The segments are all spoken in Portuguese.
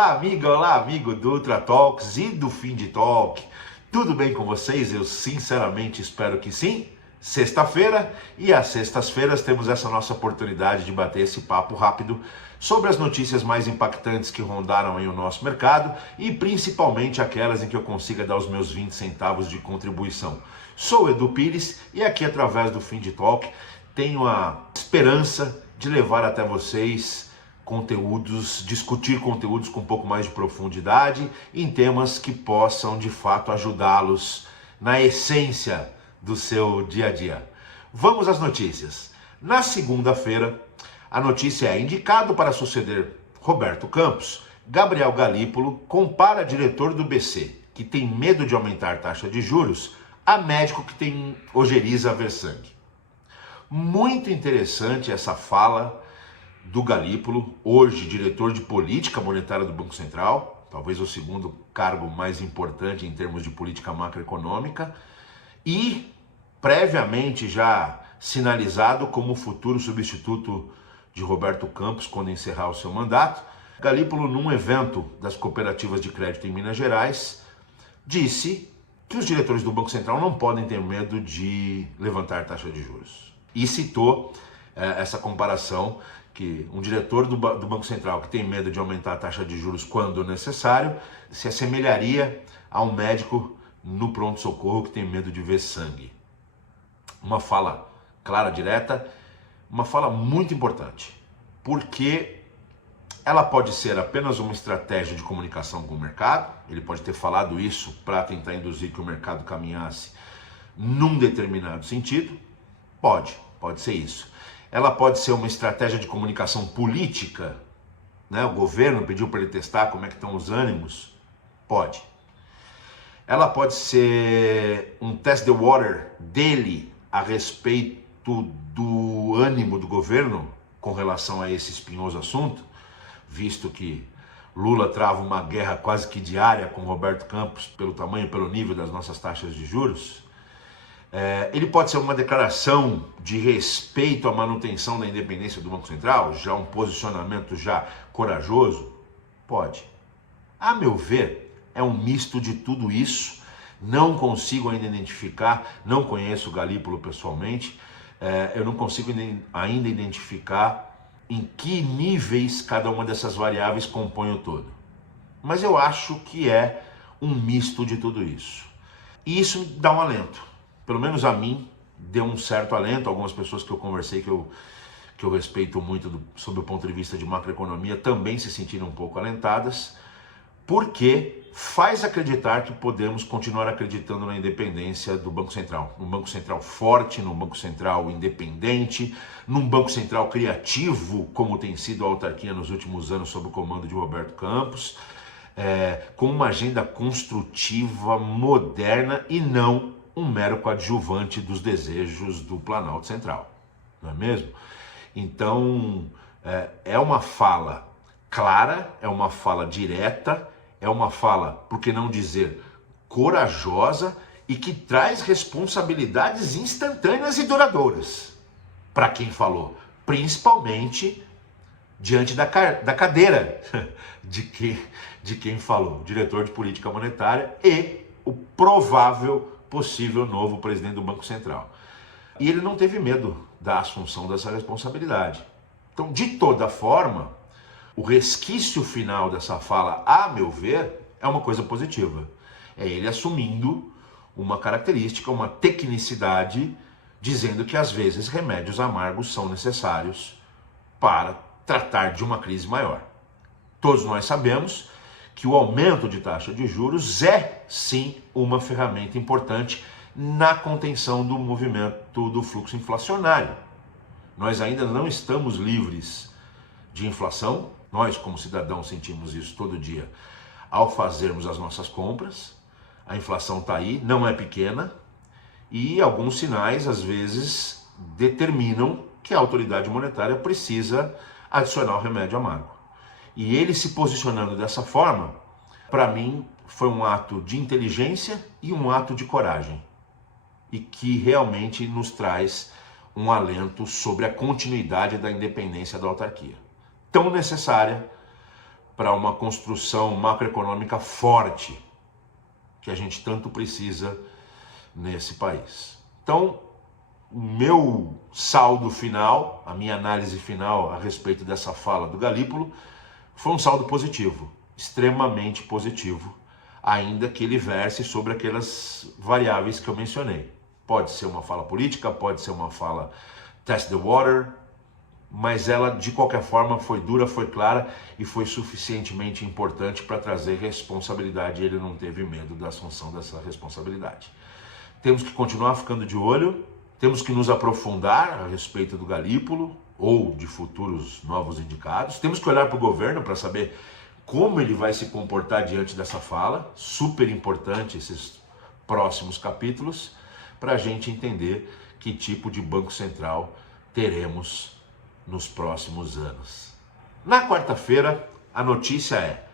olá amigo do Ultra Talks e do Fim de Talk. Tudo bem com vocês? Eu sinceramente espero que sim. Sexta-feira e às sextas-feiras temos essa nossa oportunidade de bater esse papo rápido sobre as notícias mais impactantes que rondaram aí o nosso mercado e principalmente aquelas em que eu consiga dar os meus 20 centavos de contribuição. Sou Edu Pires e aqui através do Fim de Talk tenho a esperança de levar até vocês conteúdos, discutir conteúdos com um pouco mais de profundidade em temas que possam de fato ajudá-los na essência do seu dia a dia. Vamos às notícias. Na segunda-feira, a notícia é: indicado para suceder Roberto Campos, Gabriel Galípolo compara diretor do BC, que tem medo de aumentar taxa de juros, a médico que tem ojeriza a ver sangue. Muito interessante essa fala do Galípolo, hoje diretor de política monetária do Banco Central, talvez o segundo cargo mais importante em termos de política macroeconômica, e previamente já sinalizado como futuro substituto de Roberto Campos quando encerrar o seu mandato. Galípolo, num evento das cooperativas de crédito em Minas Gerais, disse que os diretores do Banco Central não podem ter medo de levantar taxa de juros. E citou essa comparação que um diretor do Banco Central que tem medo de aumentar a taxa de juros quando necessário se assemelharia a um médico no pronto-socorro que tem medo de ver sangue. Uma fala clara, direta, uma fala muito importante, porque ela pode ser apenas uma estratégia de comunicação com o mercado. Ele pode ter falado isso para tentar induzir que o mercado caminhasse num determinado sentido. Pode ser isso. Ela pode ser uma estratégia de comunicação política, né? O governo pediu para ele testar como é que estão os ânimos. Pode. Ela pode ser um test the water dele a respeito do ânimo do governo com relação a esse espinhoso assunto, visto que Lula trava uma guerra quase que diária com Roberto Campos pelo tamanho, pelo nível das nossas taxas de juros. Ele pode ser uma declaração de respeito à manutenção da independência do Banco Central, já um posicionamento já corajoso? Pode. A meu ver, é um misto de tudo isso. Não consigo ainda identificar, não conheço o Galípolo pessoalmente, eu não consigo ainda identificar em que níveis cada uma dessas variáveis compõe o todo. Mas eu acho que é um misto de tudo isso. E isso dá um alento. Pelo menos a mim, deu um certo alento. Algumas pessoas que eu conversei, que eu respeito muito sob o ponto de vista de macroeconomia, também se sentiram um pouco alentadas, porque faz acreditar que podemos continuar acreditando na independência do Banco Central. Num Banco Central forte, num Banco Central independente, num Banco Central criativo, como tem sido a autarquia nos últimos anos sob o comando de Roberto Campos, com uma agenda construtiva, moderna e não um mero coadjuvante dos desejos do Planalto Central, não é mesmo? Então, é uma fala clara, é uma fala direta, é uma fala, por que não dizer, corajosa e que traz responsabilidades instantâneas e duradouras para quem falou, principalmente diante da cadeira de quem falou, diretor de política monetária e o provável possível novo presidente do Banco Central. E ele não teve medo da assunção dessa responsabilidade. Então, de toda forma, o resquício final dessa fala, a meu ver, é uma coisa positiva. É ele assumindo uma característica, uma tecnicidade, dizendo que às vezes remédios amargos são necessários para tratar de uma crise maior. Todos nós sabemos que o aumento de taxa de juros é, sim, uma ferramenta importante na contenção do movimento do fluxo inflacionário. Nós ainda não estamos livres de inflação, nós como cidadãos sentimos isso todo dia ao fazermos as nossas compras. A inflação está aí, não é pequena, e alguns sinais, às vezes, determinam que a autoridade monetária precisa adicionar o remédio amargo. E ele se posicionando dessa forma, para mim, foi um ato de inteligência e um ato de coragem. E que realmente nos traz um alento sobre a continuidade da independência da autarquia. Tão necessária para uma construção macroeconômica forte que a gente tanto precisa nesse país. Então, o meu saldo final, a minha análise final a respeito dessa fala do Galípolo, foi um saldo positivo, extremamente positivo, ainda que ele verse sobre aquelas variáveis que eu mencionei. Pode ser uma fala política, pode ser uma fala test the water, mas ela de qualquer forma foi dura, foi clara e foi suficientemente importante para trazer responsabilidade, e ele não teve medo da assunção dessa responsabilidade. Temos que continuar ficando de olho, temos que nos aprofundar a respeito do Galípolo ou de futuros novos indicados, temos que olhar para o governo para saber como ele vai se comportar diante dessa fala, super importante esses próximos capítulos, para a gente entender que tipo de Banco Central teremos nos próximos anos. Na quarta-feira, a notícia é: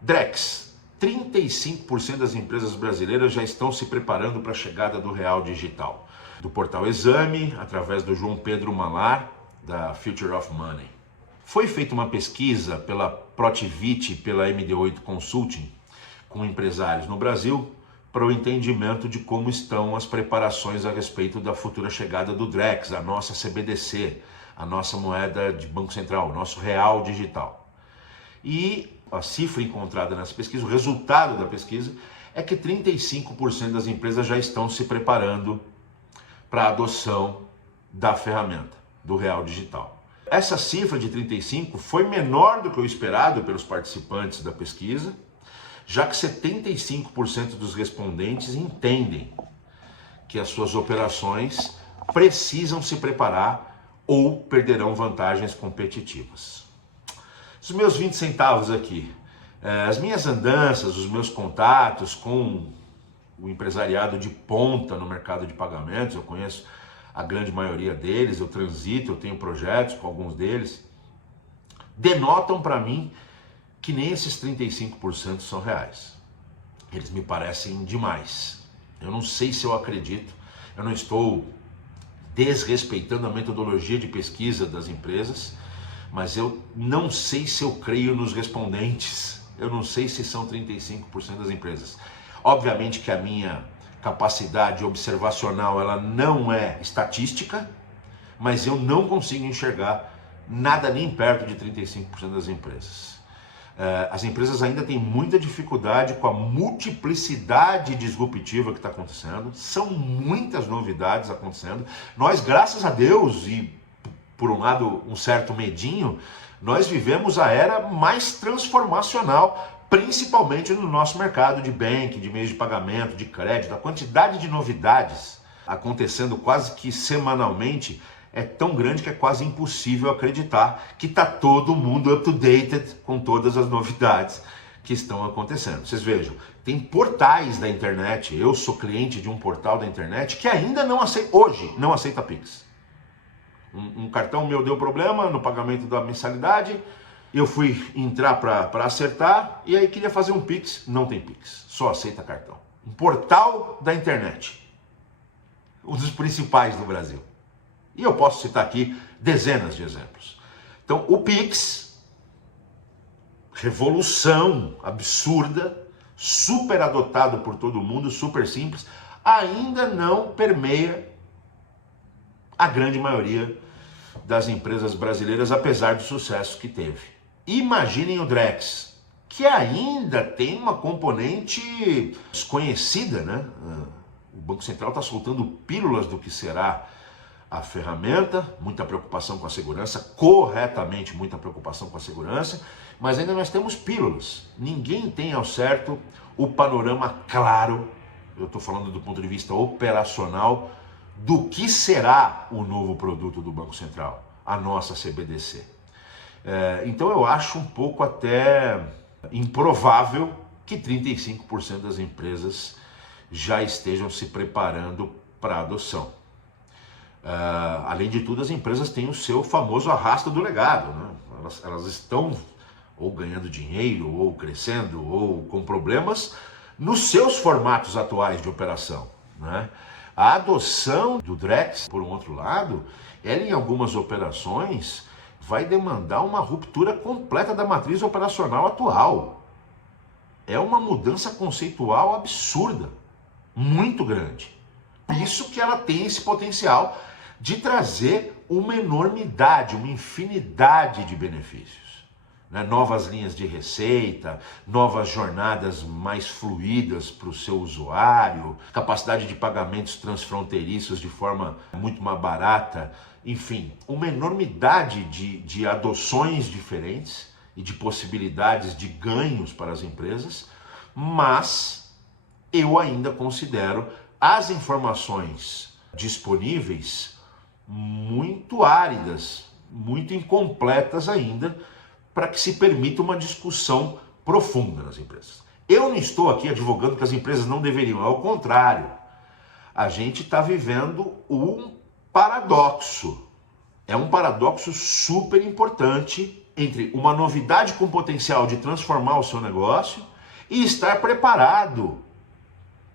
Drex, 35% das empresas brasileiras já estão se preparando para a chegada do real digital. Do portal Exame, através do João Pedro Malar, da Future of Money. Foi feita uma pesquisa pela Protivit e pela MD8 Consulting com empresários no Brasil para o entendimento de como estão as preparações a respeito da futura chegada do Drex, a nossa CBDC, a nossa moeda de Banco Central, o nosso real digital. E a cifra encontrada nessa pesquisa, o resultado da pesquisa, é que 35% das empresas já estão se preparando para a adoção da ferramenta, do real digital. Essa cifra de 35% foi menor do que o esperado pelos participantes da pesquisa, já que 75% dos respondentes entendem que as suas operações precisam se preparar ou perderão vantagens competitivas. Os meus 20 centavos aqui, as minhas andanças, os meus contatos com o empresariado de ponta no mercado de pagamentos, eu conheço a grande maioria deles, eu transito, eu tenho projetos com alguns deles, denotam para mim que nem esses 35% são reais. Eles me parecem demais. Eu não sei se eu acredito, eu não estou desrespeitando a metodologia de pesquisa das empresas, mas eu não sei se eu creio nos respondentes, eu não sei se são 35% das empresas. Obviamente que a minha capacidade observacional ela não é estatística, mas eu não consigo enxergar nada nem perto de 35% das empresas. As empresas ainda têm muita dificuldade com a multiplicidade disruptiva que está acontecendo, são muitas novidades acontecendo. Nós, graças a Deus, e por um lado um certo medinho, nós vivemos a era mais transformacional, principalmente no nosso mercado de banking, de meios de pagamento, de crédito. A quantidade de novidades acontecendo quase que semanalmente é tão grande que é quase impossível acreditar que está todo mundo up-to-date com todas as novidades que estão acontecendo. Vocês vejam, tem portais da internet, eu sou cliente de um portal da internet que ainda não aceita, hoje, não aceita Pix. Um cartão meu deu problema no pagamento da mensalidade, eu fui entrar para acertar e aí queria fazer um Pix, não tem Pix, só aceita cartão. Um portal da internet, um dos principais do Brasil. E eu posso citar aqui dezenas de exemplos. Então, o Pix, revolução absurda, super adotado por todo mundo, super simples, ainda não permeia a grande maioria das empresas brasileiras, apesar do sucesso que teve. Imaginem o Drex, que ainda tem uma componente desconhecida, né? O Banco Central está soltando pílulas do que será a ferramenta, muita preocupação com a segurança, corretamente muita preocupação com a segurança, mas ainda nós temos pílulas. Ninguém tem ao certo o panorama claro, eu estou falando do ponto de vista operacional, do que será o novo produto do Banco Central, a nossa CBDC. Então eu acho um pouco até improvável que 35% das empresas já estejam se preparando para a adoção. Além de tudo, as empresas têm o seu famoso arrasto do legado, né? Elas estão ou ganhando dinheiro, ou crescendo, ou com problemas nos seus formatos atuais de operação, né? A adoção do Drex, por um outro lado, ela em algumas operações vai demandar uma ruptura completa da matriz operacional atual. É uma mudança conceitual absurda, muito grande. Por isso que ela tem esse potencial de trazer uma enormidade, uma infinidade de benefícios. Né? Novas linhas de receita, novas jornadas mais fluídas para o seu usuário, capacidade de pagamentos transfronteiriços de forma muito mais barata, enfim, uma enormidade de adoções diferentes e de possibilidades de ganhos para as empresas, mas eu ainda considero as informações disponíveis muito áridas, muito incompletas ainda, para que se permita uma discussão profunda nas empresas. Eu não estou aqui advogando que as empresas não deveriam, ao contrário. A gente está vivendo um paradoxo. É um paradoxo super importante entre uma novidade com potencial de transformar o seu negócio e estar preparado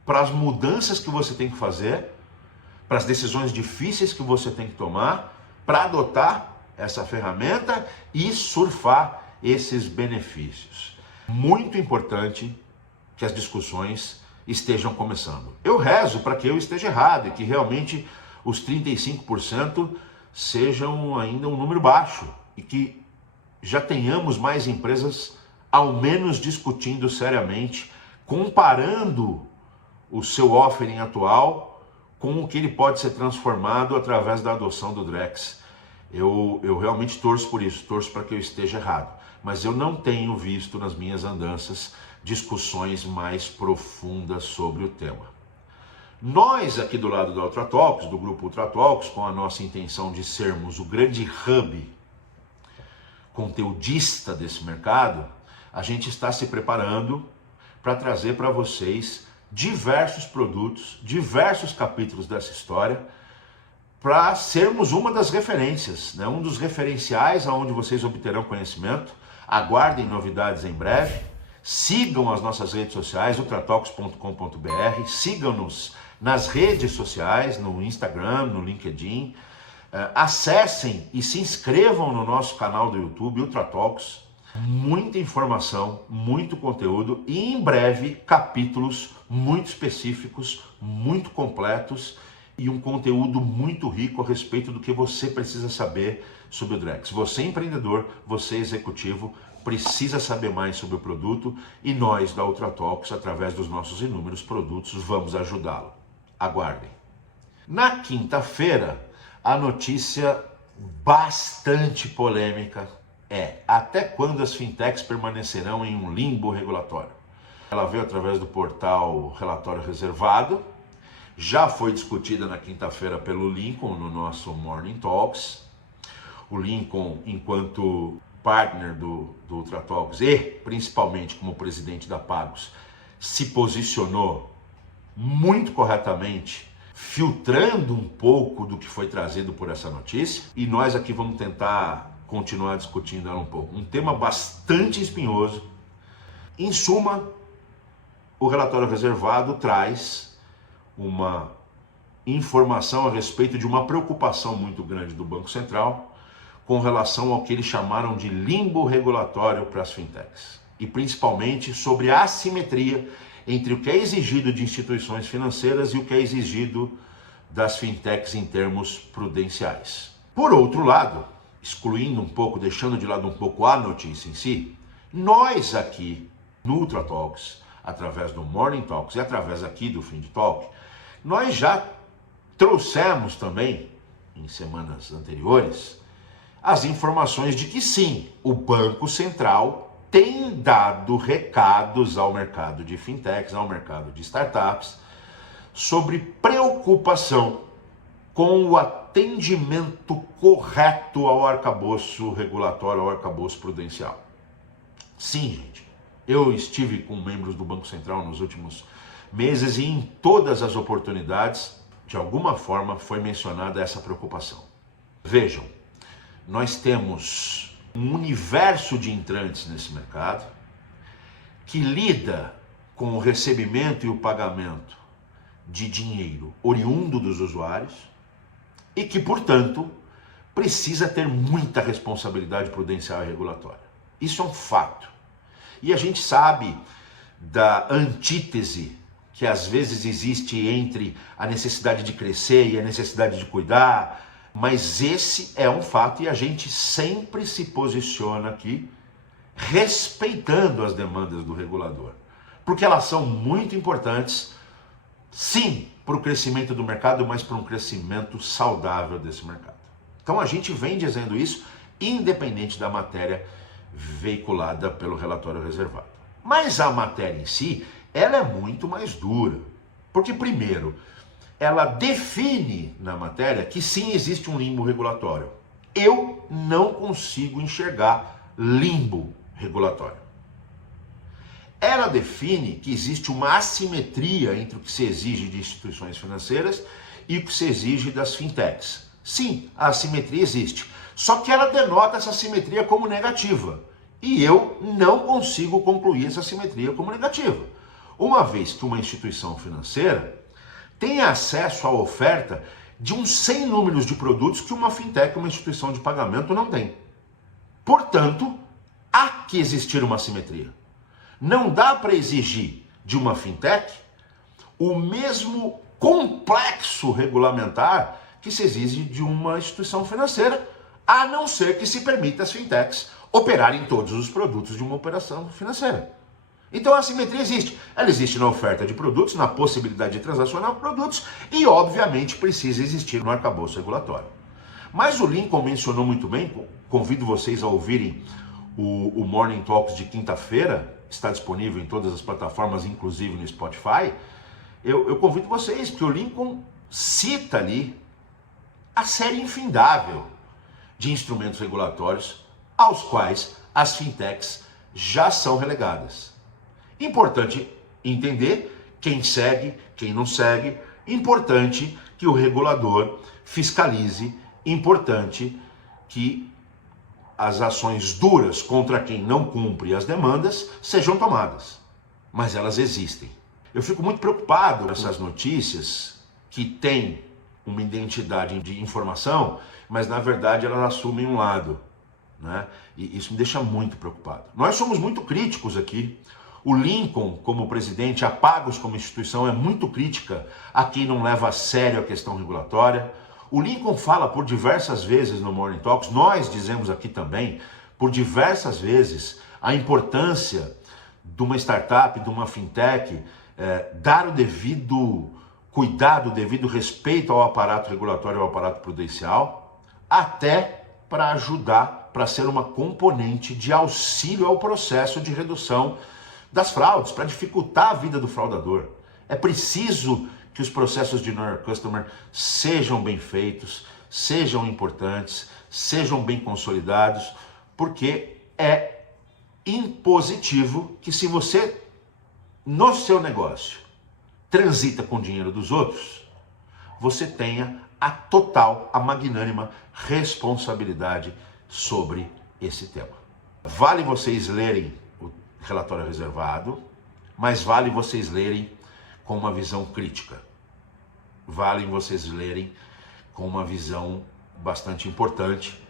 para as mudanças que você tem que fazer, para as decisões difíceis que você tem que tomar, para adotar essa ferramenta e surfar esses benefícios. Muito importante que as discussões estejam começando. Eu rezo para que eu esteja errado e que realmente os 35% sejam ainda um número baixo e que já tenhamos mais empresas ao menos discutindo seriamente, comparando o seu offering atual com o que ele pode ser transformado através da adoção do Drex. Eu realmente torço por isso, torço para que eu esteja errado, mas eu não tenho visto nas minhas andanças discussões mais profundas sobre o tema. Nós aqui do lado da UltraTalks, do grupo UltraTalks, com a nossa intenção de sermos o grande hub conteudista desse mercado, a gente está se preparando para trazer para vocês diversos produtos, diversos capítulos dessa história, para sermos uma das referências, né? Um dos referenciais aonde vocês obterão conhecimento. Aguardem novidades em breve. Sigam as nossas redes sociais, ultratalks.com.br. Sigam-nos nas redes sociais, no Instagram, no LinkedIn. Acessem e se inscrevam no nosso canal do YouTube, UltraTalks. Muita informação, muito conteúdo e em breve capítulos muito específicos, muito completos e um conteúdo muito rico a respeito do que você precisa saber sobre o Drex. Você empreendedor, você executivo, precisa saber mais sobre o produto e nós da UltraTalks, através dos nossos inúmeros produtos, vamos ajudá-lo. Aguardem. Na quinta-feira, a notícia bastante polêmica é: até quando as fintechs permanecerão em um limbo regulatório? Ela veio através do portal Relatório Reservado, já foi discutida na quinta-feira pelo Lincoln no nosso Morning Talks. O Lincoln, enquanto partner do UltraTalks e principalmente como presidente da Pagos, se posicionou muito corretamente, filtrando um pouco do que foi trazido por essa notícia, e nós aqui vamos tentar continuar discutindo ela um pouco. Um tema bastante espinhoso. Em suma, o relatório reservado traz uma informação a respeito de uma preocupação muito grande do Banco Central com relação ao que eles chamaram de limbo regulatório para as fintechs. E principalmente sobre a assimetria entre o que é exigido de instituições financeiras e o que é exigido das fintechs em termos prudenciais. Por outro lado, excluindo um pouco, deixando de lado um pouco a notícia em si, nós aqui no UltraTalks, através do Morning Talks e através aqui do Fim de Talk, nós já trouxemos também, em semanas anteriores, as informações de que sim, o Banco Central tem dado recados ao mercado de fintechs, ao mercado de startups, sobre preocupação com o atendimento correto ao arcabouço regulatório, ao arcabouço prudencial. Sim, gente, eu estive com membros do Banco Central nos últimos meses e em todas as oportunidades, de alguma forma, foi mencionada essa preocupação. Vejam, nós temos um universo de entrantes nesse mercado que lida com o recebimento e o pagamento de dinheiro oriundo dos usuários e que, portanto, precisa ter muita responsabilidade prudencial e regulatória. Isso é um fato. E a gente sabe da antítese que às vezes existe entre a necessidade de crescer e a necessidade de cuidar, mas esse é um fato e a gente sempre se posiciona aqui respeitando as demandas do regulador, porque elas são muito importantes, sim, para o crescimento do mercado, mas para um crescimento saudável desse mercado. Então a gente vem dizendo isso, independente da matéria veiculada pelo relatório reservado. Mas a matéria em si, ela é muito mais dura, porque primeiro, ela define na matéria que sim existe um limbo regulatório. Eu não consigo enxergar limbo regulatório. Ela define que existe uma assimetria entre o que se exige de instituições financeiras e o que se exige das fintechs. Sim, a assimetria existe, só que ela denota essa assimetria como negativa. E eu não consigo concluir essa assimetria como negativa, uma vez que uma instituição financeira tem acesso à oferta de uns 100 números de produtos que uma fintech, uma instituição de pagamento, não tem. Portanto, há que existir uma assimetria. Não dá para exigir de uma fintech o mesmo complexo regulamentar que se exige de uma instituição financeira, a não ser que se permita às fintechs operarem todos os produtos de uma operação financeira. Então a assimetria existe. Ela existe na oferta de produtos, na possibilidade de transacionar produtos e, obviamente, precisa existir no arcabouço regulatório. Mas o Lincoln mencionou muito bem, convido vocês a ouvirem o Morning Talks de quinta-feira, está disponível em todas as plataformas, inclusive no Spotify. Eu convido vocês, porque o Lincoln cita ali a série infindável de instrumentos regulatórios aos quais as fintechs já são relegadas. Importante entender quem segue, quem não segue. Importante que o regulador fiscalize. Importante que as ações duras contra quem não cumpre as demandas sejam tomadas. Mas elas existem. Eu fico muito preocupado com essas notícias que têm uma identidade de informação, mas na verdade elas assumem um lado, né? E isso me deixa muito preocupado. Nós somos muito críticos aqui. O Lincoln, como presidente, a Pagos como instituição é muito crítica a quem não leva a sério a questão regulatória. O Lincoln fala por diversas vezes no Morning Talks, nós dizemos aqui também, por diversas vezes, a importância de uma startup, de uma fintech, dar o devido cuidado, o devido respeito ao aparato regulatório, ao aparato prudencial, até para ajudar, para ser uma componente de auxílio ao processo de redução das fraudes, para dificultar a vida do fraudador. É preciso que os processos de Know Your Customer sejam bem feitos, sejam importantes, sejam bem consolidados, porque é impositivo que se você, no seu negócio, transita com o dinheiro dos outros, você tenha a total, a magnânima responsabilidade sobre esse tema. Vale vocês lerem o relatório reservado, mas vale vocês lerem com uma visão crítica. Vale vocês lerem com uma visão bastante importante,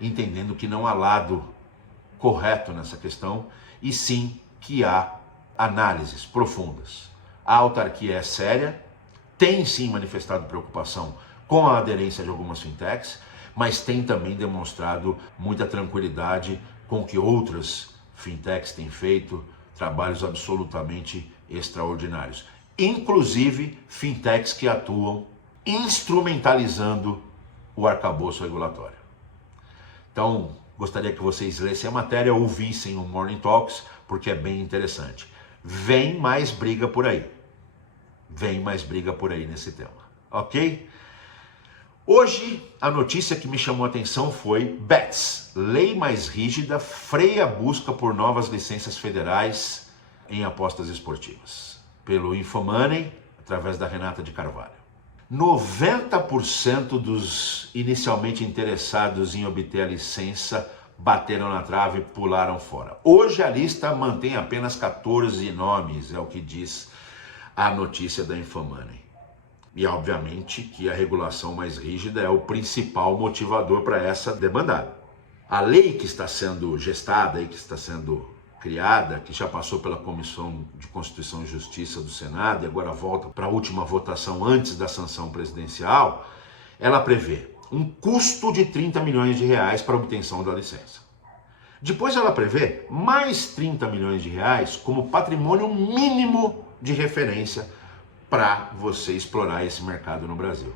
entendendo que não há lado correto nessa questão, e sim que há análises profundas. A autarquia é séria, tem sim manifestado preocupação com a aderência de algumas fintechs, mas tem também demonstrado muita tranquilidade com que outras fintechs têm feito trabalhos absolutamente extraordinários. Inclusive fintechs que atuam instrumentalizando o arcabouço regulatório. Então, gostaria que vocês lessem a matéria, ouvissem o Morning Talks, porque é bem interessante. Vem mais briga por aí. Vem mais briga por aí nesse tema, ok? Hoje, a notícia que me chamou a atenção foi BETS, lei mais rígida, freia a busca por novas licenças federais em apostas esportivas. Pelo Infomoney, através da Renata de Carvalho. 90% dos inicialmente interessados em obter a licença bateram na trave e pularam fora. Hoje a lista mantém apenas 14 nomes, é o que diz a notícia da Infomoney. E obviamente que a regulação mais rígida é o principal motivador para essa debandada. A lei que está sendo gestada e que está sendo criada, que já passou pela Comissão de Constituição e Justiça do Senado e agora volta para a última votação antes da sanção presidencial, ela prevê um custo de 30 milhões de reais para a obtenção da licença. Depois ela prevê mais 30 milhões de reais como patrimônio mínimo de referência para você explorar esse mercado no Brasil.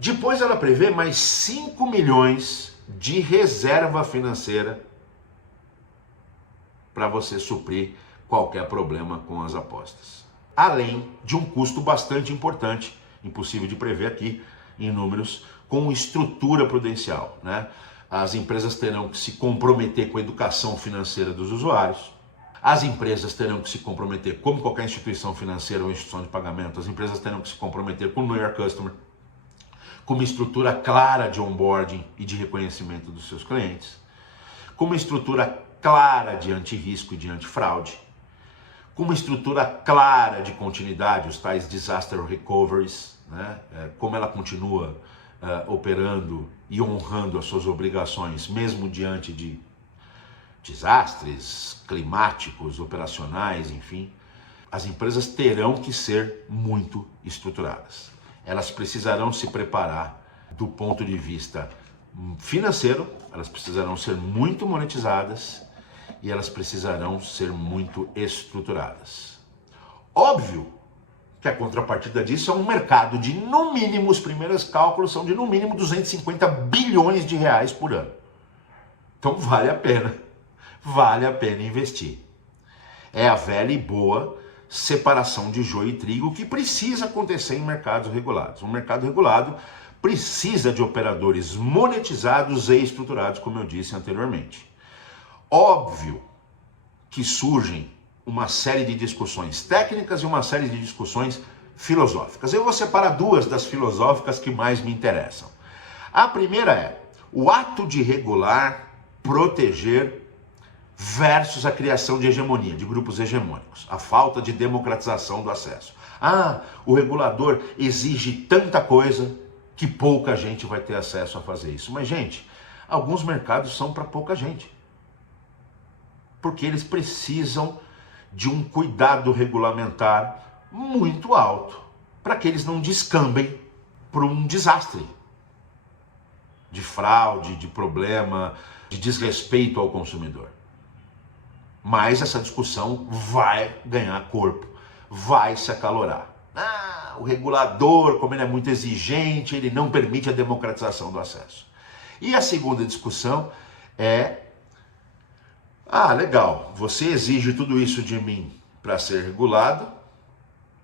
Depois ela prevê mais 5 milhões de reserva financeira para você suprir qualquer problema com as apostas. Além de um custo bastante importante, impossível de prever aqui em números, com estrutura prudencial, né? As empresas terão que se comprometer com a educação financeira dos usuários. As empresas terão que se comprometer, como qualquer instituição financeira ou instituição de pagamento, as empresas terão que se comprometer com o Know Your Customer, com uma estrutura clara de onboarding e de reconhecimento dos seus clientes, com uma estrutura clara de antirrisco e de antifraude, com uma estrutura clara de continuidade, os tais disaster recoveries, né? Como ela continua operando e honrando as suas obrigações, mesmo diante de desastres climáticos, operacionais, enfim. As empresas terão que ser muito estruturadas. Elas precisarão se preparar do ponto de vista financeiro, elas precisarão ser muito monetizadas e elas precisarão ser muito estruturadas. Óbvio que a contrapartida disso é um mercado de, no mínimo, os primeiros cálculos são de, no mínimo, 250 bilhões de reais por ano. Então vale a pena investir. É a velha e boa separação de joio e trigo que precisa acontecer em mercados regulados. Um mercado regulado precisa de operadores monetizados e estruturados, como eu disse anteriormente. Óbvio que surgem uma série de discussões técnicas e uma série de discussões filosóficas. Eu vou separar duas das filosóficas que mais me interessam. A primeira é o ato de regular, proteger, versus a criação de hegemonia, de grupos hegemônicos, a falta de democratização do acesso. O regulador exige tanta coisa que pouca gente vai ter acesso a fazer isso. Mas, gente, alguns mercados são para pouca gente. Porque eles precisam de um cuidado regulamentar muito alto para que eles não descambem para um desastre de fraude, de problema, de desrespeito ao consumidor. Mas essa discussão vai ganhar corpo, vai se acalorar. O regulador, como ele é muito exigente, ele não permite a democratização do acesso. E a segunda discussão é: legal, você exige tudo isso de mim para ser regulado,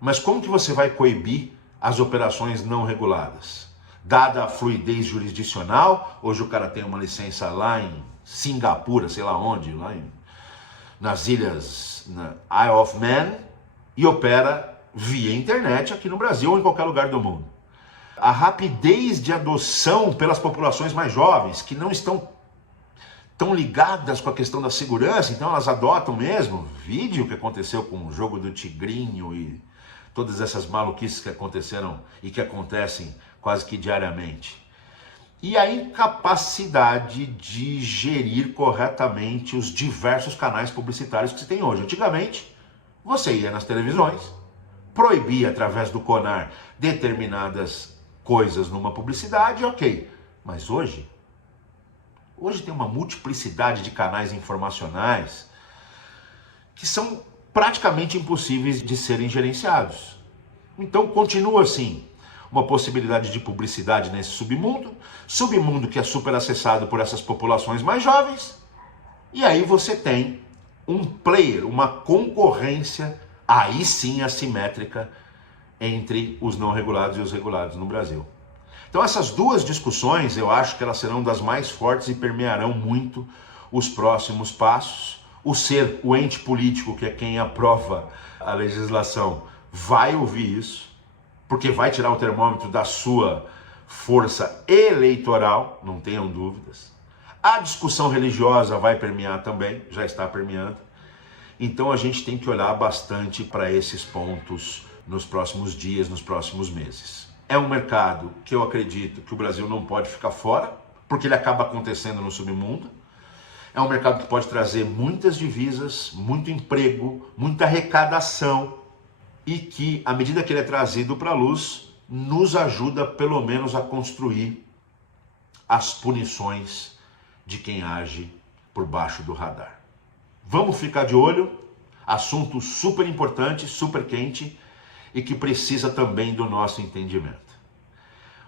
mas como que você vai coibir as operações não reguladas? Dada a fluidez jurisdicional, hoje o cara tem uma licença lá em Singapura, sei lá onde, nas ilhas Isle of Man, e opera via internet aqui no Brasil ou em qualquer lugar do mundo. A rapidez de adoção pelas populações mais jovens, que não estão tão ligadas com a questão da segurança, então elas adotam mesmo. Vídeo que aconteceu com o jogo do Tigrinho e todas essas maluquices que aconteceram e que acontecem quase que diariamente. E a incapacidade de gerir corretamente os diversos canais publicitários que se tem hoje. Antigamente, você ia nas televisões, proibia através do CONAR determinadas coisas numa publicidade, ok. Mas hoje tem uma multiplicidade de canais informacionais que são praticamente impossíveis de serem gerenciados. Então continua assim uma possibilidade de publicidade nesse submundo que é super acessado por essas populações mais jovens, e aí você tem um player, uma concorrência, aí sim assimétrica, entre os não regulados e os regulados no Brasil. Então essas duas discussões, eu acho que elas serão das mais fortes e permearão muito os próximos passos. O ente político, que é quem aprova a legislação, vai ouvir isso, porque vai tirar o termômetro da sua força eleitoral, não tenham dúvidas. A discussão religiosa vai permear também, já está permeando. Então a gente tem que olhar bastante para esses pontos nos próximos dias, nos próximos meses. É um mercado que eu acredito que o Brasil não pode ficar fora, porque ele acaba acontecendo no submundo. É um mercado que pode trazer muitas divisas, muito emprego, muita arrecadação e que, à medida que ele é trazido para a luz, nos ajuda pelo menos a construir as punições de quem age por baixo do radar. Vamos ficar de olho, assunto super importante, super quente e que precisa também do nosso entendimento.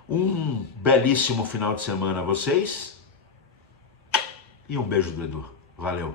Um belíssimo final de semana a vocês e um beijo do Edu. Valeu!